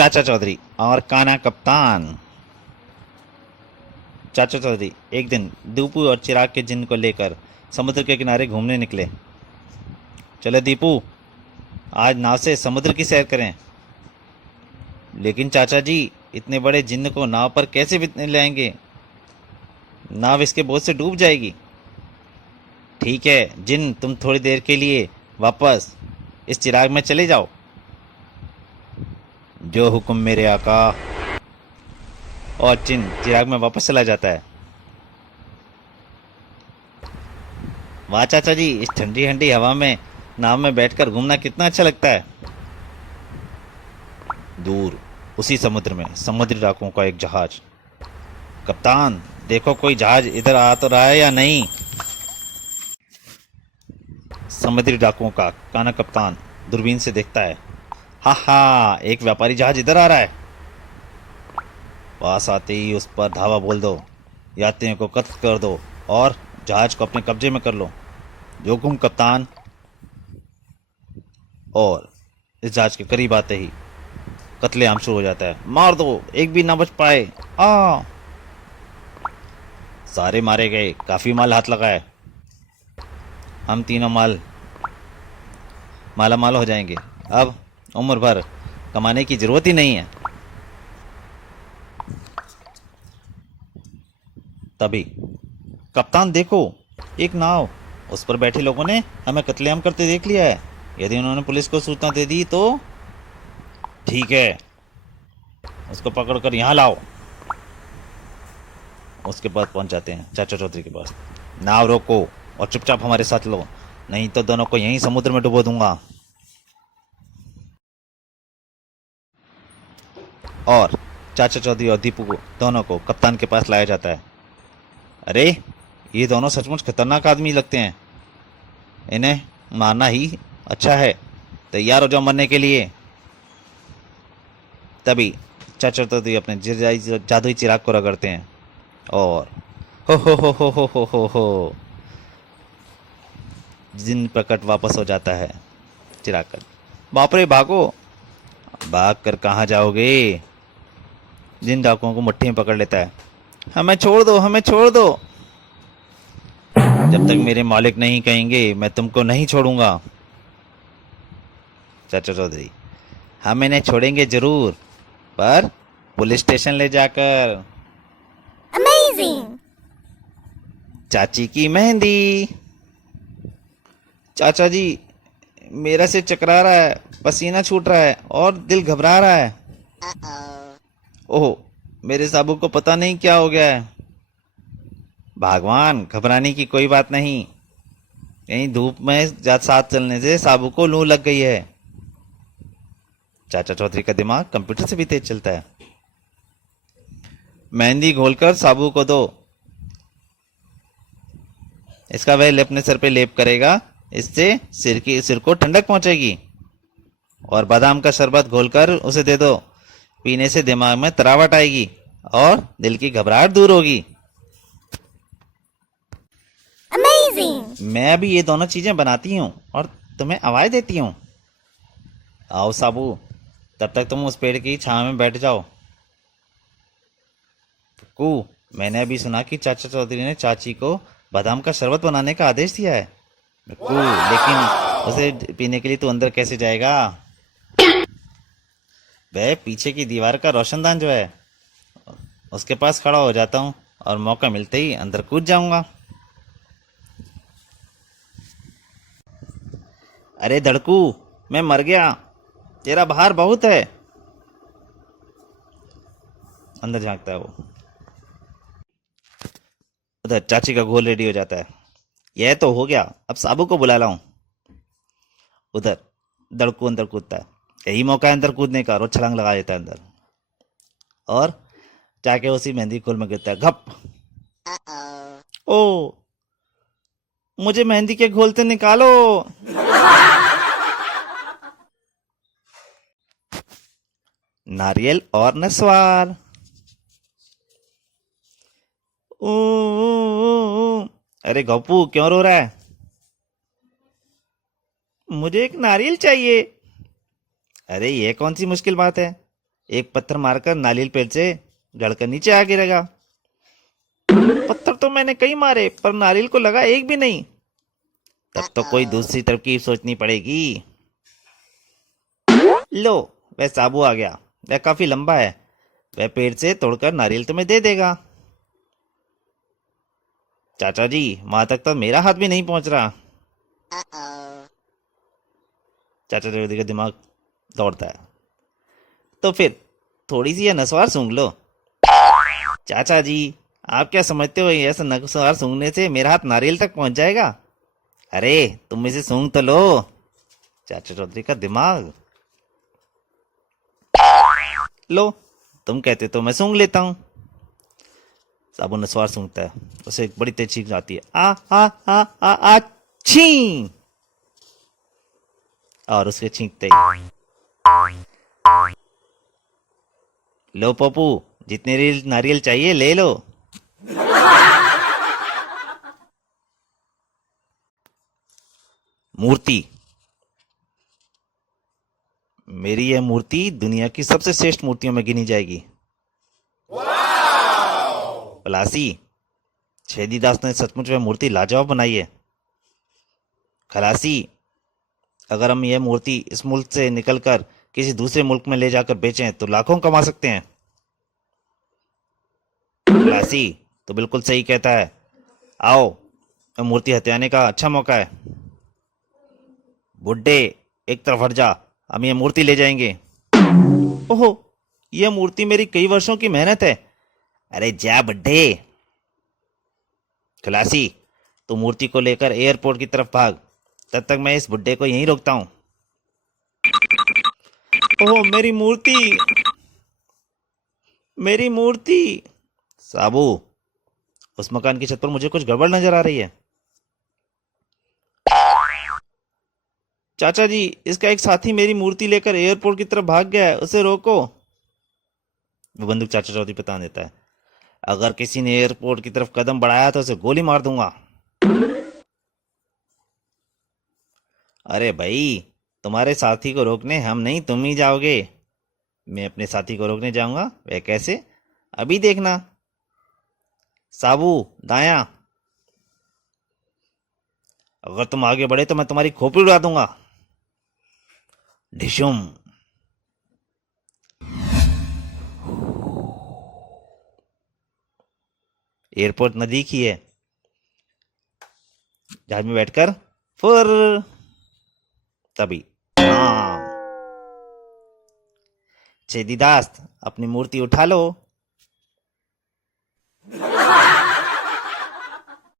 चाचा चौधरी और काना कप्तान। चाचा चौधरी एक दिन दीपू और चिराग के जिन को लेकर समुद्र के किनारे घूमने निकले। चले दीपू, आज नाव से समुद्र की सैर करें। लेकिन चाचा जी, इतने बड़े जिन्न को नाव पर कैसे ले आएंगे? नाव इसके बोझ से डूब जाएगी। ठीक है जिन, तुम थोड़ी देर के लिए वापस इस चिराग में चले जाओ। जो हुक्म मेरे आका। और जिन चिराग में वापस चला जाता है। वाह चाचा जी, इस ठंडी ठंडी हवा में नाव में बैठकर घूमना कितना अच्छा लगता है। दूर उसी समुद्र में समुद्री डाकुओं का एक जहाज। कप्तान देखो, कोई जहाज इधर आ तो रहा है या नहीं? समुद्री डाकुओं का काना कप्तान दूरबीन से देखता है। हा हा, एक व्यापारी जहाज इधर आ रहा है। पास आते ही उस पर धावा बोल दो, यात्रियों को कत्ल कर दो और जहाज को अपने कब्जे में कर लो। जो हुक्म कप्तान। और इस जहाज के करीब आते ही कत्लेआम शुरू हो जाता है। मार दो, एक भी ना बच पाए। आ सारे मारे गए, काफी माल हाथ लगा है। हम तीनों माला माल हो जाएंगे। अब उम्र भर कमाने की जरूरत ही नहीं है। तभी कप्तान देखो, एक नाव, उस पर बैठे लोगों ने हमें कत्लेआम करते देख लिया है। यदि उन्होंने पुलिस को सूचना दे दी तो? ठीक है, उसको पकड़कर यहाँ लाओ। उसके बाद पहुंच जाते हैं चाचा चौधरी के पास। नाव रोको और चुपचाप हमारे साथ लो, नहीं तो दोनों को यहीं समुद्र में डुबो दूंगा। और चाचा चौधरी और दीपू को दोनों को कप्तान के पास लाया जाता है। अरे, ये दोनों सचमुच खतरनाक आदमी लगते हैं, इन्हें मारना ही अच्छा है। तैयार हो जाओ मरने के लिए। तभी चाचा चौधरी अपने जादुई चिराग को रगड़ते हैं और हो जिन प्रकट वापस हो जाता है। चिराग कर, बाप रे भागो। भाग कर कहाँ जाओगे? जिन डाकुओं को मुट्ठी में पकड़ लेता है। हमें छोड़ दो, हमें छोड़ दो। जब तक मेरे मालिक नहीं कहेंगे मैं तुमको नहीं छोड़ूंगा। चाचा चौधरी, हम इन्हें छोड़ेंगे जरूर, पर पुलिस स्टेशन ले जाकर। Amazing! चाची की मेहंदी। चाचा जी, मेरा सिर चकरा रहा है, पसीना छूट रहा है और दिल घबरा रहा है। ओह, मेरे साबू को पता नहीं क्या हो गया है। भगवान, घबराने की कोई बात नहीं। कहीं धूप में साथ चलने से साबू को लू लग गई है। चाचा चौधरी का दिमाग कंप्यूटर से भी तेज चलता है। मेहंदी घोलकर साबू को दो, इसका वह अपने सर पे लेप करेगा, इससे सिर को ठंडक पहुंचेगी। और बादाम का शरबत घोलकर उसे दे दो, पीने से दिमाग में तरावट आएगी और दिल की घबराहट दूर होगी। Amazing! मैं अभी ये दोनों चीजें बनाती हूँ और तुम्हें आवाज देती हूँ। आओ साबू, तब तक तुम उस पेड़ की छांव में बैठ जाओ। कू, मैंने अभी सुना कि चाचा चौधरी ने चाची को बादाम का शरबत बनाने का आदेश दिया है। कू, लेकिन उसे पीने के लिए तू अंदर कैसे जाएगा? वह पीछे की दीवार का रोशनदान जो है, उसके पास खड़ा हो जाता हूँ और मौका मिलते ही अंदर कूद जाऊंगा। अरे धड़कू, मैं मर गया, तेरा भार बहुत है। अंदर झांकता है वो। उधर चाची का घोल रेडी हो जाता है। यह तो हो गया, अब साबू को बुला लाऊं। उधर धड़कू अंदर कूदता है। यही मौका है अंदर कूदने का, और छलांग लगा देता है अंदर और जाके उसी मेहंदी खोल में गिरता है। घप। ओ, मुझे मेहंदी के घोल से निकालो। नारियल और नस्वार। अरे गप्पू, क्यों रो रहा है? मुझे एक नारियल चाहिए। अरे ये कौन सी मुश्किल बात है, एक पत्थर मारकर नारियल पेड़ से गड़कर नीचे आ गिरेगा। पत्थर तो मैंने कई मारे पर नारियल को लगा एक भी नहीं। तब तो कोई दूसरी तरकीब सोचनी पड़ेगी। लो, वह साबू आ गया। वह काफी लंबा है। वह पेड़ से तोड़कर नारियल तुम्हें दे देगा। चाचा जी, वहां तक तो मेरा हाथ भी नहीं पहुंच रहा। चाचा जी का दिमाग दौड़ता है। तो फिर थोड़ी सी यह नसवार सूंघ लो। चाचा जी, आप क्या समझते हो ऐसा नसवार सूंघने से मेरा हाथ नारियल तक पहुंच जाएगा? अरे तुम इसे सूंघ तो लो। चाचा चौधरी का दिमाग। लो, तुम कहते तो मैं सूंघ लेता हूँ। साबु नसवार सूंघता है। उसे एक बड़ी तेज चीख आती है। आ छी। और उसके छींकते ही, लो पप्पू, जितने नारियल चाहिए ले लो। मूर्ति। मेरी यह मूर्ति दुनिया की सबसे श्रेष्ठ मूर्तियों में गिनी जाएगी। पलासी, छेदीदास ने सचमुच वह मूर्ति लाजवाब बनाई है। खलासी, अगर हम यह मूर्ति इस मुल्क से निकलकर किसी दूसरे मुल्क में ले जाकर बेचें तो लाखों कमा सकते हैं। खलासी, तो बिल्कुल सही कहता है। आओ, यह मूर्ति हथियाने का अच्छा मौका है। बुड्ढे, एक तरफ हट जा, हम ये मूर्ति ले जाएंगे। ओहो, यह मूर्ति मेरी कई वर्षों की मेहनत है। अरे जा बुड्ढे। खलासी, तू मूर्ति को लेकर एयरपोर्ट की तरफ भाग। तब तक मैं इस बुड्ढे को यहीं रोकता हूँ। ओह, मेरी मूर्ति, मेरी मूर्ति। साबू, उस मकान की छत पर मुझे कुछ गड़बड़ नजर आ रही है। चाचा जी, इसका एक साथी मेरी मूर्ति लेकर एयरपोर्ट की तरफ भाग गया है, उसे रोको। वो बंदूक चाचा चौधरी पे तान देता है। अगर किसी ने एयरपोर्ट की तरफ कदम बढ़ाया तो उसे गोली मार दूंगा। अरे भाई, तुम्हारे साथी को रोकने हम नहीं, तुम ही जाओगे। मैं अपने साथी को रोकने जाऊंगा? वह कैसे? अभी देखना। साबू, दाया। अगर तुम आगे बढ़े तो मैं तुम्हारी खोपड़ी उड़ा दूंगा। ढिशुम। एयरपोर्ट नजदीक ही है। जहाज में बैठकर फुर। तभी हाँ, छेदीदास, अपनी मूर्ति उठा लो।